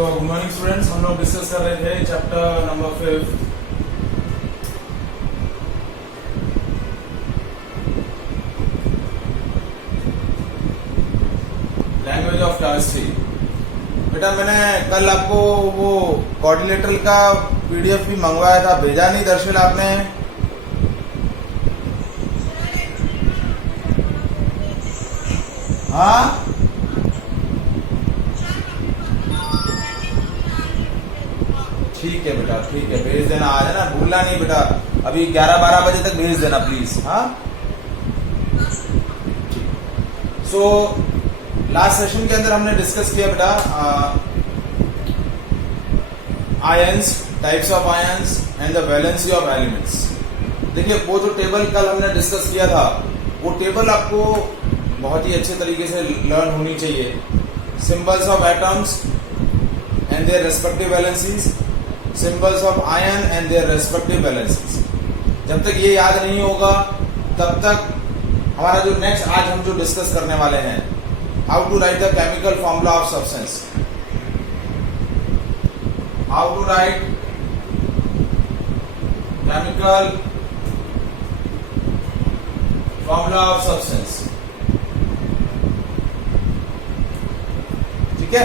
So good morning students, हम लोग discuss कर रहे थे chapter number 5 language of class 3। बेटा मैंने कल आपको वो कोऑर्डिनेटर का पीडीएफ भी मंगवाया था, भेजा नहीं दर्शन आपने? हाँ ठीक है बेटा, ठीक है, भेज देना, आ जाना, भूलना नहीं बेटा। अभी 11-12 बजे तक भेज देना प्लीज। हाँ सो लास्ट सेशन के अंदर हमने डिस्कस किया बेटा ions, types of ions and the valency of elements. देखिए वो जो टेबल कल हमने डिस्कस किया था, वो टेबल आपको बहुत ही अच्छे तरीके से लर्न होनी चाहिए। Symbols of atoms and there respective valencies, symbols of ion and there respective valencies. जब तक ये याद नहीं होगा तब तक हमारा जो नेक्स्ट आज हम जो डिस्कस करने वाले हैं, how to write the chemical formula of substance, how to write chemical formula of substance. ठीक है,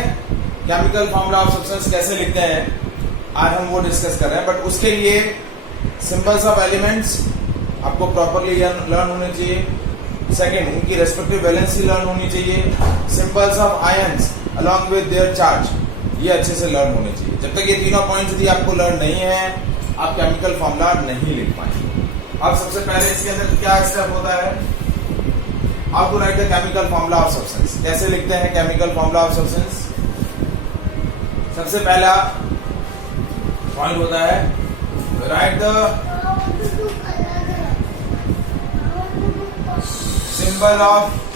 केमिकल फॉर्मूला ऑफ सब्सटेंस कैसे लिखते हैं आज हम वो डिस्कस कर रहे हैं। बट उसके लिए सिंबल्स ऑफ एलिमेंट्स आपको प्रॉपरली लर्न होने चाहिए। सेकंड, उनकी रेस्पेक्टिव वैलेंसी लर्न होनी चाहिए। Symbols of ions along with their charge, ये अच्छे से लर्न होने चाहिए। जब तक ये तीनों पॉइंट्स यदि आपको लर्न नहीं है, आप केमिकल फॉर्मूला नहीं लिख पाएंगे। अब सबसे पहले इसके अंदर क्या स्टेप होता है, how to write the chemical formula of substance. कैसे लिखते हैं केमिकल फॉर्मूला ऑफ सब्सटेंस? सबसे पहला पॉइंट होता है right the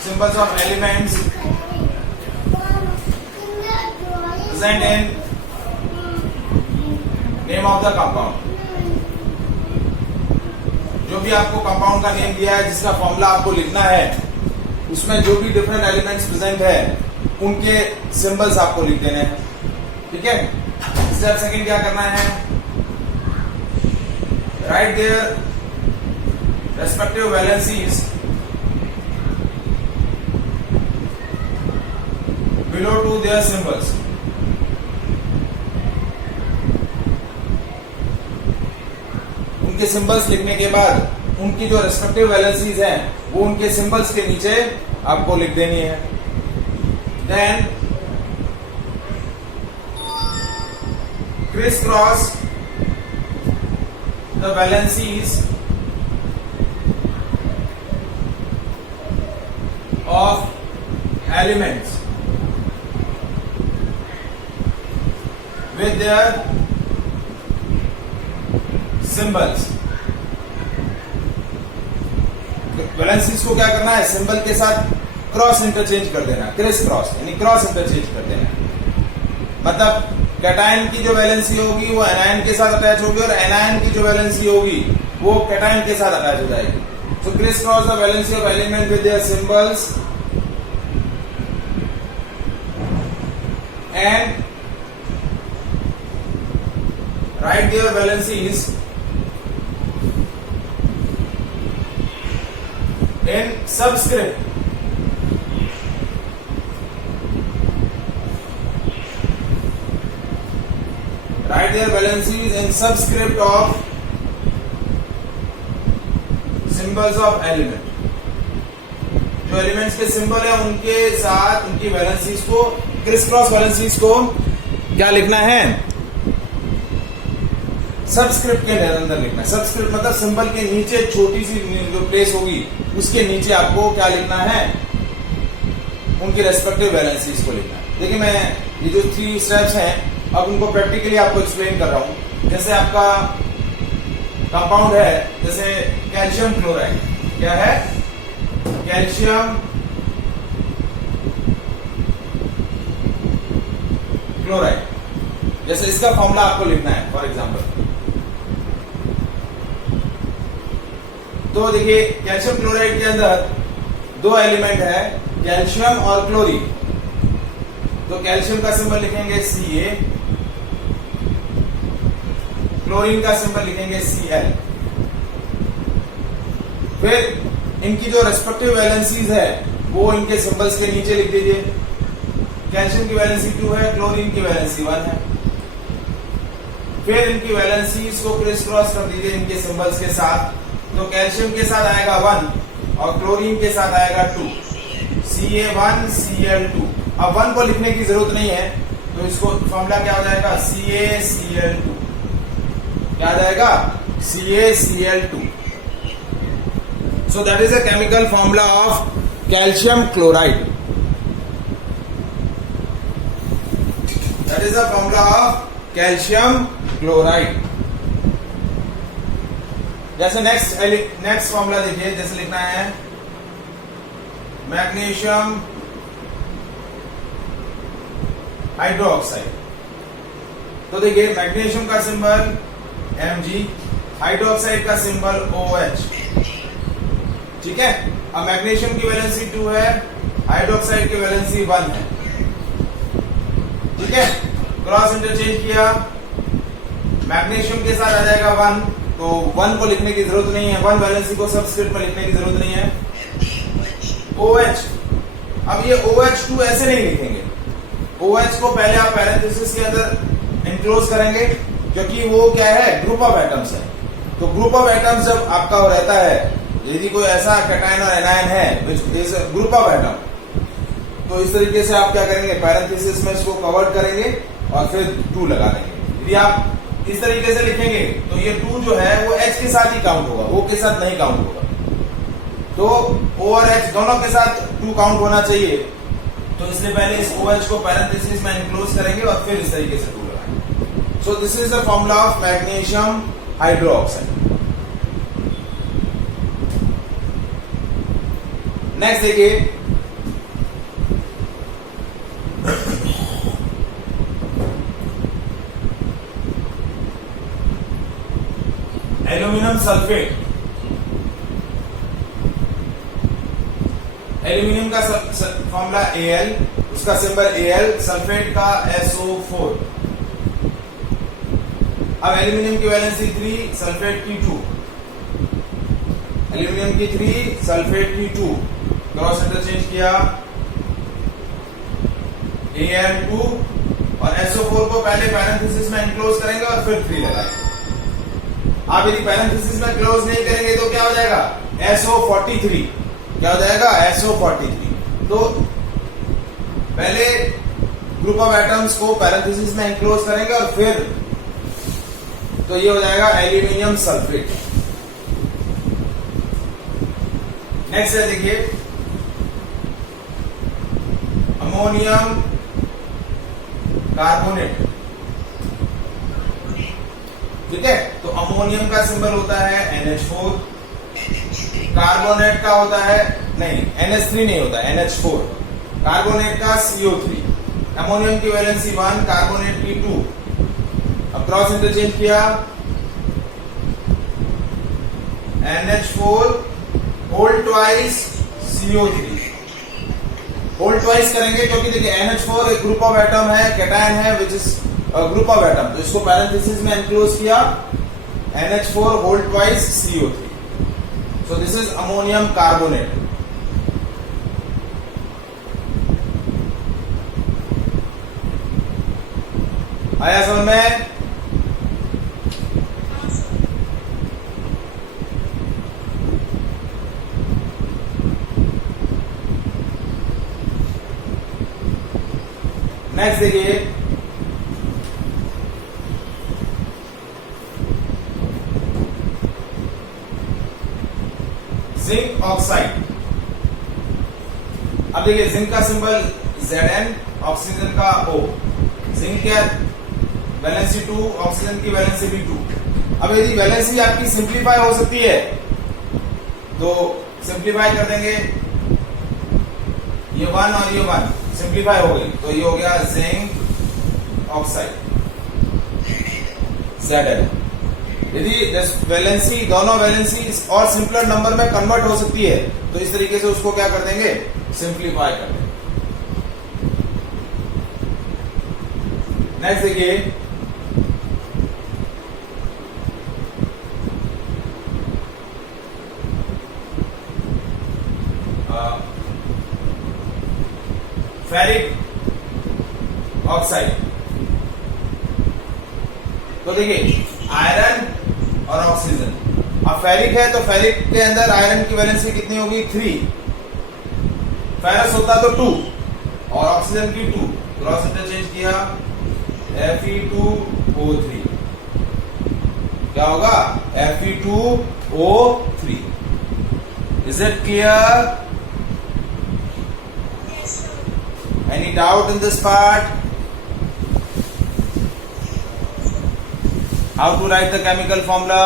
symbols of elements present in name of the compound. जो भी आपको कंपाउंड का नेम दिया है, जिसका फॉर्मूला आपको लिखना है, उसमें जो भी डिफरेंट एलिमेंट्स प्रेजेंट है उनके सिंबल्स आपको लिख देने हैं। ठीक है, स्टेप सेकंड क्या करना है, write their respective valencies below to their symbols. उनके सिंबल्स लिखने के बाद उनकी जो रेस्पेक्टिव वैलेंसीज हैं वो उनके सिंबल्स के नीचे आपको लिख देनी है। Then crisscross the valencies of elements with their symbols। Valencies को क्या करना है, सिंबल के साथ क्रॉस इंटरचेंज कर देना, क्रिस क्रॉस यानी क्रॉस इंटरचेंज कर देना। मतलब कैटायन की जो वैलेंसी होगी वो एनायन के साथ अटैच होगी और एनायन की जो वैलेंसी होगी वो कैटायन के साथ अटैच हो जाएगी। So crisscross the valency of element with their symbols and write their valencies in subscript. Write their valencies in subscript of symbols of element। जो एलिमेंट्स के सिंबल है उनके साथ उनकी वैलेंसीज को, क्रिस क्रॉस वैलेंसीज को क्या लिखना है, सबस्क्रिप्ट के अंदर लिखना है। सबस्क्रिप्ट मतलब सिंबल के नीचे छोटी सी जो प्लेस होगी उसके नीचे आपको क्या लिखना है, उनकी रेस्पेक्टिव वैलेंसीज को लिखना है। देखिए मैं ये जो 3 स्टेप्स हैं अब उनको प्रैक्टिकली आपको एक्सप्लेन कर रहा हूं। जैसे आपका कंपाउंड है, जैसे कैल्शियम क्लोराइड, क्या है, कैल्शियम क्लोराइड। जैसे इसका फॉर्मूला आपको लिखना है फॉर एग्जांपल, तो देखिए कैल्शियम क्लोराइड के अंदर 2 एलिमेंट है, कैल्शियम और क्लोरीन। तो कैल्शियम का सिंबल लिखेंगे Ca, क्लोरीन का सिंबल लिखेंगे Cl। फिर इनकी जो रेस्पेक्टिव वैलेंसीज है वो इनके सिंबल्स के नीचे लिख दीजिए। कैल्शियम की वैलेंसी 2 है, क्लोरीन की वैलेंसी 1 है। फिर इनकी वैलेंसीज को क्रिस क्रॉस कर दीजिए इनके सिंबल्स के साथ। तो कैल्शियम के साथ आएगा 1 और क्लोरीन के साथ आएगा 2, Ca1 Cl2। अब 1 को लिखने की जरूरत नहीं है, तो इसको फॉर्मूला क्या हो जाएगा, CaCl2। क्या आ जाएगा, CaCl2। So that is a chemical formula of calcium chloride. That is the formula of calcium chloride. जैसे नेक्स्ट फॉर्मूला देखिए, जैसे लिखना है मैग्नीशियम हाइड्रोक्साइड। तो देखिए मैग्नीशियम का सिंबल Mg, हाइड्रोक्साइड का सिंबल OH। ठीक है, अब मैग्नीशियम की वैलेंसी 2 है, हाइड्रोक्साइड की वैलेंसी 1 है। ठीक है, क्रॉस इंटरचेंज किया, मैग्नीशियम के साथ आ जाएगा 1, तो 1 को लिखने की जरूरत नहीं है, 1 वैलेंसी को सबस्क्रिप्ट में लिखने की जरूरत नहीं है। OH, अब ये OH2 ऐसे नहीं लिखेंगे, OH को पहले आप पैरेंथेसिस के अंदर इनक्लोज करेंगे, क्योंकि वो क्या है, ग्रुप ऑफ एटम्स है। तो ग्रुप ऑफ एटम्स जब आपका रहता है, यदि कोई ऐसा कैटायन और एनायन है which is group of atom, तो इस तरीके से आप क्या करेंगे, पैरेंथेसिस में इसको कवर्ड करेंगे और फिर 2 लगा देंगे। यदि आप इस तरीके से लिखेंगे तो ये 2 जो है वो H के साथ ही काउंट होगा, O के साथ नहीं काउंट होगा। तो O और H दोनों के साथ 2 काउंट होना चाहिए, तो इसलिए पहले इस OH को पैरेंथेसिस में इनक्लोज करेंगे और फिर इस तरीके से 2 लगाएंगे। सो this is the formula of magnesium hydroxide. Next देखिए, एल्यूमिनियम सल्फेट। एल्यूमिनियम का फॉर्मूला Al, उसका सिंबल Al, सल्फेट का SO4। अब एल्यूमिनियम की वैलेंसी 3, सल्फेट की 2, एल्यूमिनियम की 3, सल्फेट की 2, क्रॉस इंटरचेंज किया, Al2 और SO4 को पहले पैरेंथेसिस में इनक्लोज करेंगे और फिर 3 लगाएंगे। आप यदि पैरेंथेसिस में क्लोज नहीं करेंगे तो क्या हो जाएगा, SO43। क्या हो जाएगा, SO43। तो पहले ग्रुप ऑफ एटम्स को पैरेंथेसिस में इनक्लोज करेंगे और फिर, तो ये हो जाएगा एल्यूमिनियम सल्फेट। नेक्स्ट है देखिए, अमोनियम कार्बोनेट। ठीक है, तो अमोनियम का सिंबल होता है NH4, कार्बोनेट का होता है, नहीं NH3 नहीं होता, NH4, कार्बोनेट का CO3। अमोनियम की वैलेंसी 1, कार्बोनेट की 2। अब क्रॉस इंटरचेंज किया, NH4 whole twice CO3। Whole twice करेंगे क्योंकि देखिए NH4 एक ग्रुप ऑफ एटम है, कैटायन है, which is group of atom, तो इसको पैरेंथेसिस में एनक्लोज किया, NH4 whole twice CO3। So this is ammonium carbonate. आया समझ में? नेक्स्ट देखिए, जिंक ऑक्साइड। अब देखिए जिंक का सिंबल Zn, ऑक्सीजन का O। जिंक क्या, वैलेंसी 2, ऑक्सीजन की वैलेंसी भी 2। अब यदि वैलेंसी आपकी सिंप्लीफाई हो सकती है तो सिंप्लीफाई कर देंगे, ये 1 और ये 1 सिंप्लीफाई हो गई, तो ये हो गया जिंक ऑक्साइड Zn। यदि वैलेंसी, दोनों वैलेंसी और सिंपलर नंबर में कन्वर्ट हो सकती है तो इस तरीके से उसको क्या कर देंगे, सिंप्लीफाई कर देंगे। नेक्स्ट देखिए, फेरिक ऑक्साइड। तो देखिए आयरन और ऑक्सीजन, अब फेरिक है तो फेरिक के अंदर आयरन की वैलेंसी कितनी होगी 3, फेरस होता तो 2 और ऑक्सीजन की 2, क्रॉस इंटरचेंज किया Fe2O3, क्या होगा Fe2O3। Is it clear? Any doubt in this part? How to write the chemical formula?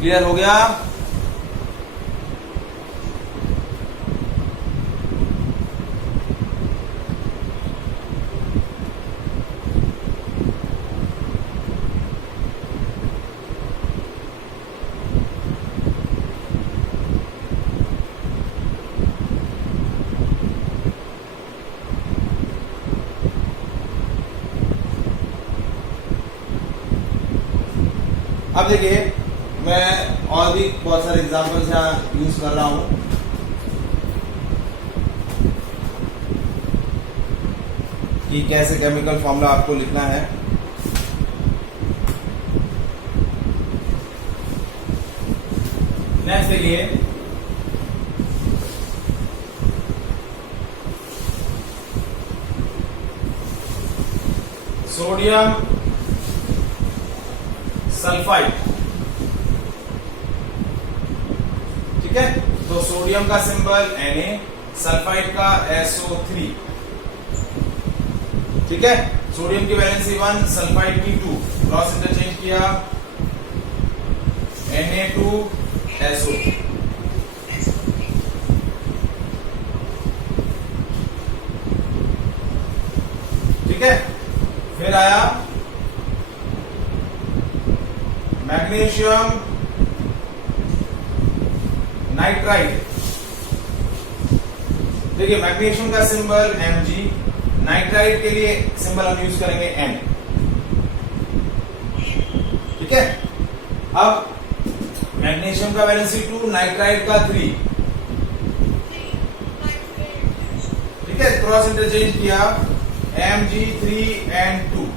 Clear हो गया? अब देखिए मैं और भी बहुत सारे एग्जांपल्स यहाँ यूज कर रहा हूं कि कैसे केमिकल फॉर्मूला आपको लिखना है। नेक्स्ट देखिए, सोडियम सल्फाइड, ठीक है, तो सोडियम का सिंबल Na, सल्फाइड का SO3, ठीक है, सोडियम की वैलेंसी 1, सल्फाइड की 2, क्रॉस इंटरचेंज किया Na2SO, ठीक है, फिर आया मैग्नीशियम नाइट्राइड। देखिए मैग्नीशियम का सिंबल Mg, नाइट्राइड के लिए सिंबल हम यूज करेंगे N, ठीक है। अब मैग्नीशियम का वैलेंसी 2, नाइट्राइड का 3, ठीक है, क्रॉस इंटरचेंज किया Mg3N2।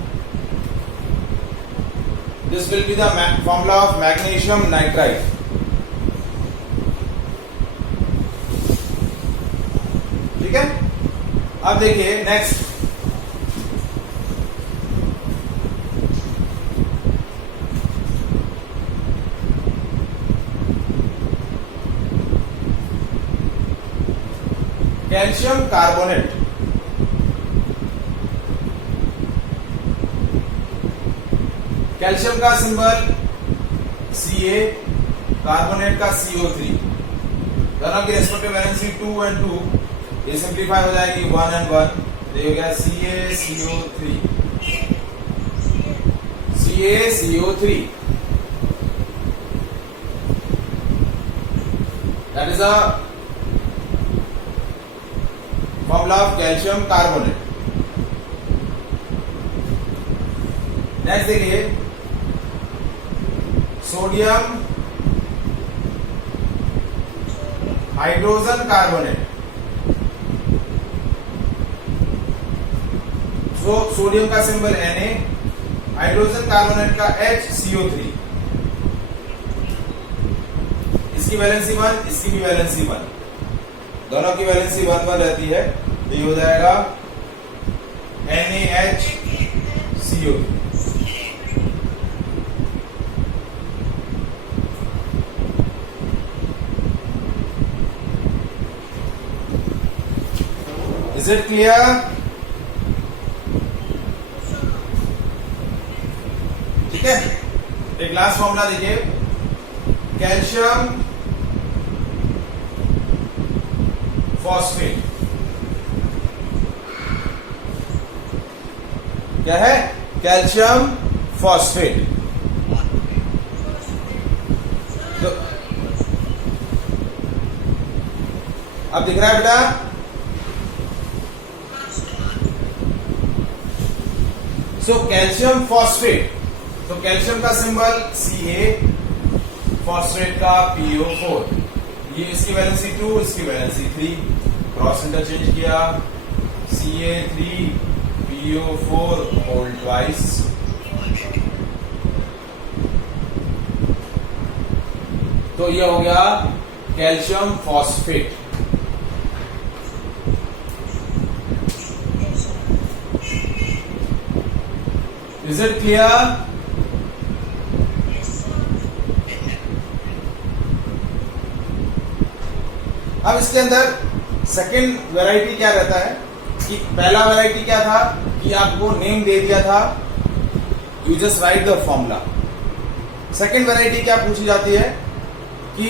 This will be the formula of magnesium nitride. ठीक है, अब देखिए नेक्स्ट, कैल्शियम कार्बोनेट। कैल्शियम का सिंबल Ca, कार्बोनेट का CO3, दोनों की रेस्पेक्टिव वैलेंसी 2 और 2, ये सिंप्लीफाई हो जाएगी 1 और 1, तो ये हो गया CaCO3, CaCO3, that is a formula of calcium carbonate। Next देखिए सोडियम हाइड्रोजन कार्बोनेट। तो सोडियम का सिंबल Na, हाइड्रोजन कार्बोनेट का HCO3, इसकी वैलेंसी 1, इसकी भी वैलेंसी 1, दोनों की वैलेंसी 1 1 रहती है, तो ये हो जाएगा NaHCO। Is it clear? ठीक है, एक लास्ट फॉर्मूला देखिए, कैल्शियम फॉस्फेट। क्या है? Calcium phosphate. तो अब दिख रहा है बेटा? सो कैल्शियम फॉस्फेट, तो कैल्शियम का सिंबल Ca, फॉस्फेट का PO4, ये इसकी वैलेंसी 2, इसकी वैलेंसी 3, क्रॉस इंटरचेंज किया, Ca3PO4 होल ट्वाइस, तो ये हो गया calcium phosphate. Is it clear? अब इसके अंदर सेकेंड वैरायटी क्या रहता है कि पहला वैरायटी क्या था कि आपको नेम दे दिया था, you just right the formula. Second variety क्या पूछी जाती है कि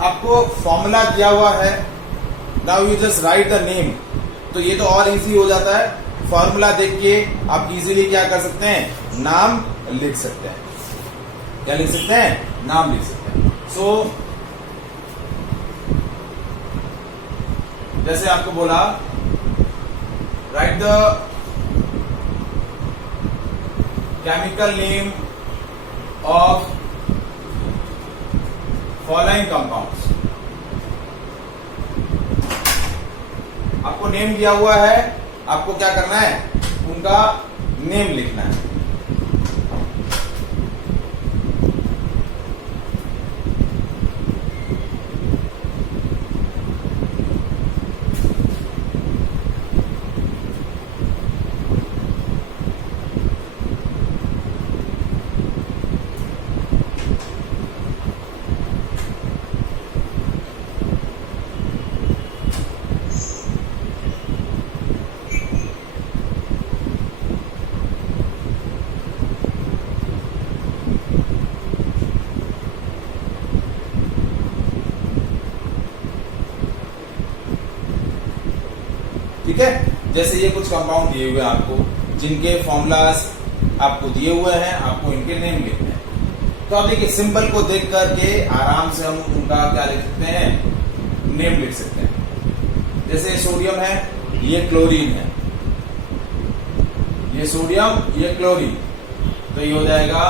आपको फॉर्मूला दिया हुआ है, now you just right the name. तो ये तो और इजी हो जाता है, फॉर्मूला देख के आप इजीली क्या कर सकते हैं, नाम लिख सकते हैं। क्या लिख सकते हैं? नाम लिख सकते हैं। सो जैसे आपको बोला, right the chemical name of following compounds. आपको नेम दिया हुआ है, आपको क्या करना है, उनका नेम लिखना है। ठीक है, जैसे ये कुछ कंपाउंड दिए हुए हैं आपको, जिनके फॉर्मूलाज आपको दिए हुए हैं, आपको इनके नेम लिखने हैं। तो अब देखिए, सिंबल को देख करके आराम से हम उनका क्या लिख सकते हैं, नेम लिख सकते हैं। जैसे सोडियम है, ये क्लोरीन है, ये सोडियम, ये क्लोरीन, तो ये हो जाएगा।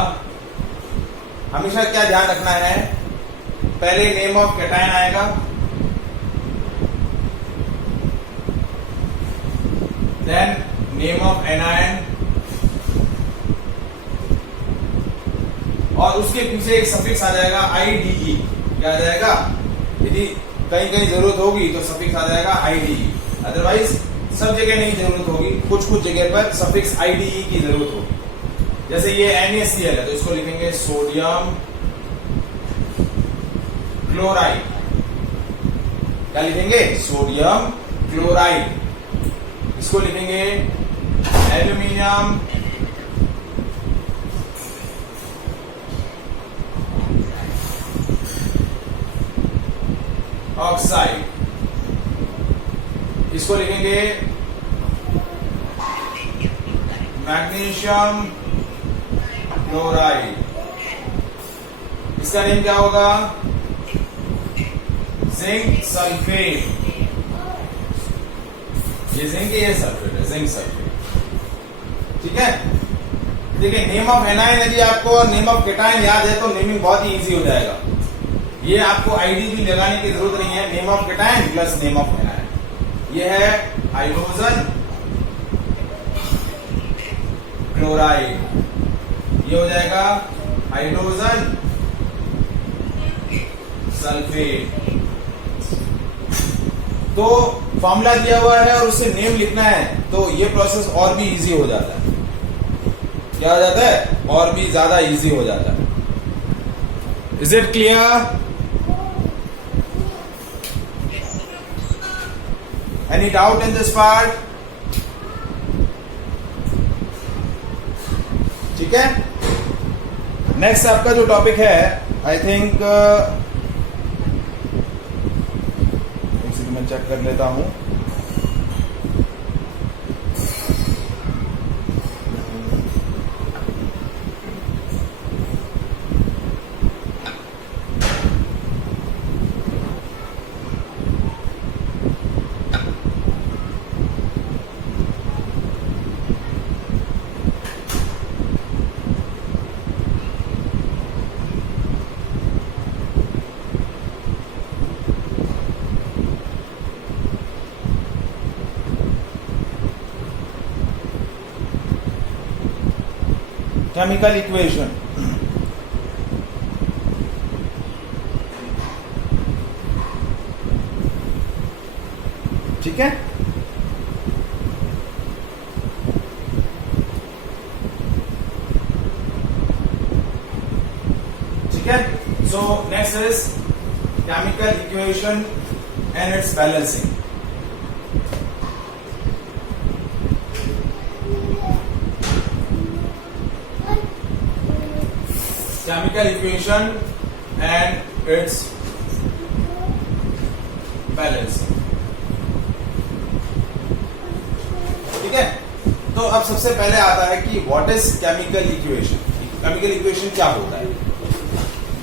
हमेशा क्या ध्यान रखना है, पहले नेम ऑफ कैटायन आएगा, देन नेम ऑफ एनायन, और उसके पीछे एक सफिक्स आ जाएगा IDE। क्या आ जाएगा? यदि कहीं कहीं जरूरत होगी तो सफिक्स आ जाएगा IDE, अदरवाइज सब जगह नहीं जरूरत होगी, कुछ कुछ जगह पर सफिक्स IDE की जरूरत होगी। जैसे ये NaCl है, तो इसको लिखेंगे सोडियम क्लोराइड। क्या लिखेंगे? Sodium chloride. इसको लिखेंगे एल्यूमिनियम ऑक्साइड। इसको लिखेंगे मैग्नीशियम क्लोराइड। इसका नेम क्या होगा? Zinc sulphate. ये जिंक, ये सल्फेट है, जिंक सल्फेट। ठीक है, देखिए नेम ऑफ एनायन, यदि आपको नेम ऑफ कैटायन याद है तो नेमिंग बहुत ही इजी हो जाएगा। ये आपको आईडी भी लगाने की जरूरत नहीं है, name of cation plus name of anion. ये है हाइड्रोजन क्लोराइड, ये हो जाएगा हाइड्रोजन सल्फेट। तो फॉर्मूला दिया हुआ है और उसे नेम लिखना है, तो ये प्रोसेस और भी इजी हो जाता है। क्या हो जाता है? और भी ज्यादा इजी हो जाता है। Is it clear? Any doubt in this part? ठीक है, नेक्स्ट आपका जो टॉपिक है, आई थिंक मैं चेक कर लेता हूं। Chemical equation. ठीक है, ठीक है। So next is chemical equation and it's balancing. Chemical equation and it's balancing. ठीक है, तो अब सबसे पहले आता है कि what is chemical equation. Chemical equation क्या होता है?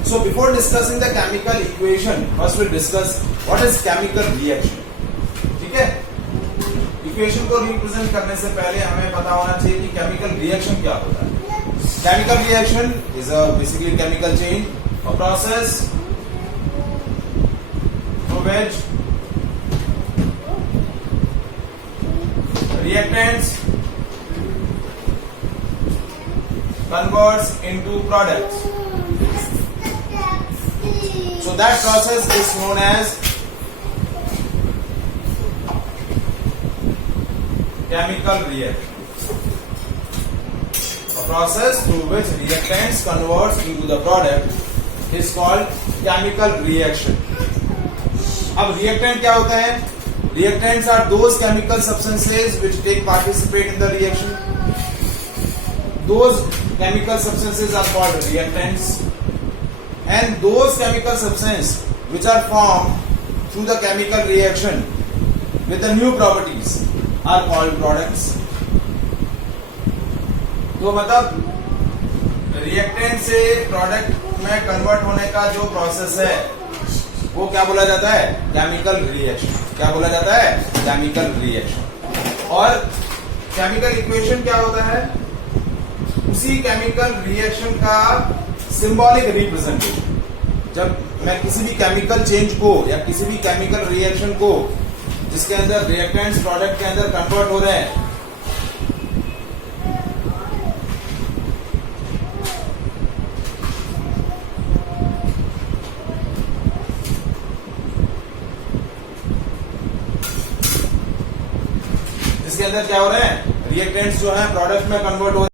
So before discussing the chemical equation, first will discuss what is chemical reaction. ठीक है, इक्वेशन को रिप्रेजेंट करने से पहले हमें पता होना चाहिए कि केमिकल रिएक्शन क्या होता है। Chemical reaction is basically chemical change, a process through which reactants converts into products. So that process is known as chemical reaction. Process through which reactants converts into the product is called chemical reaction. अब reactant क्या होता है? Reactants are those chemical substances which take participate in the reaction. Those chemical substances are called reactants, and those chemical substances which are formed through the chemical reaction with the new properties are called products. तो मतलब reactant से product में convert होने का जो process है वो क्या बोला जाता है? Chemical reaction. क्या बोला जाता है? Chemical reaction. और केमिकल इक्वेशन क्या होता है? उसी केमिकल रिएक्शन का सिंबॉलिक रिप्रेजेंटेशन। जब मैं किसी भी केमिकल चेंज को या किसी भी केमिकल रिएक्शन को जिसके अंदर रिएक्टेंट्स प्रोडक्ट के अंदर कन्वर्ट हो रहे हैं, इसके अंदर क्या हो रहे हैं? रिएक्टेंट्स जो है प्रोडक्ट में कन्वर्ट हो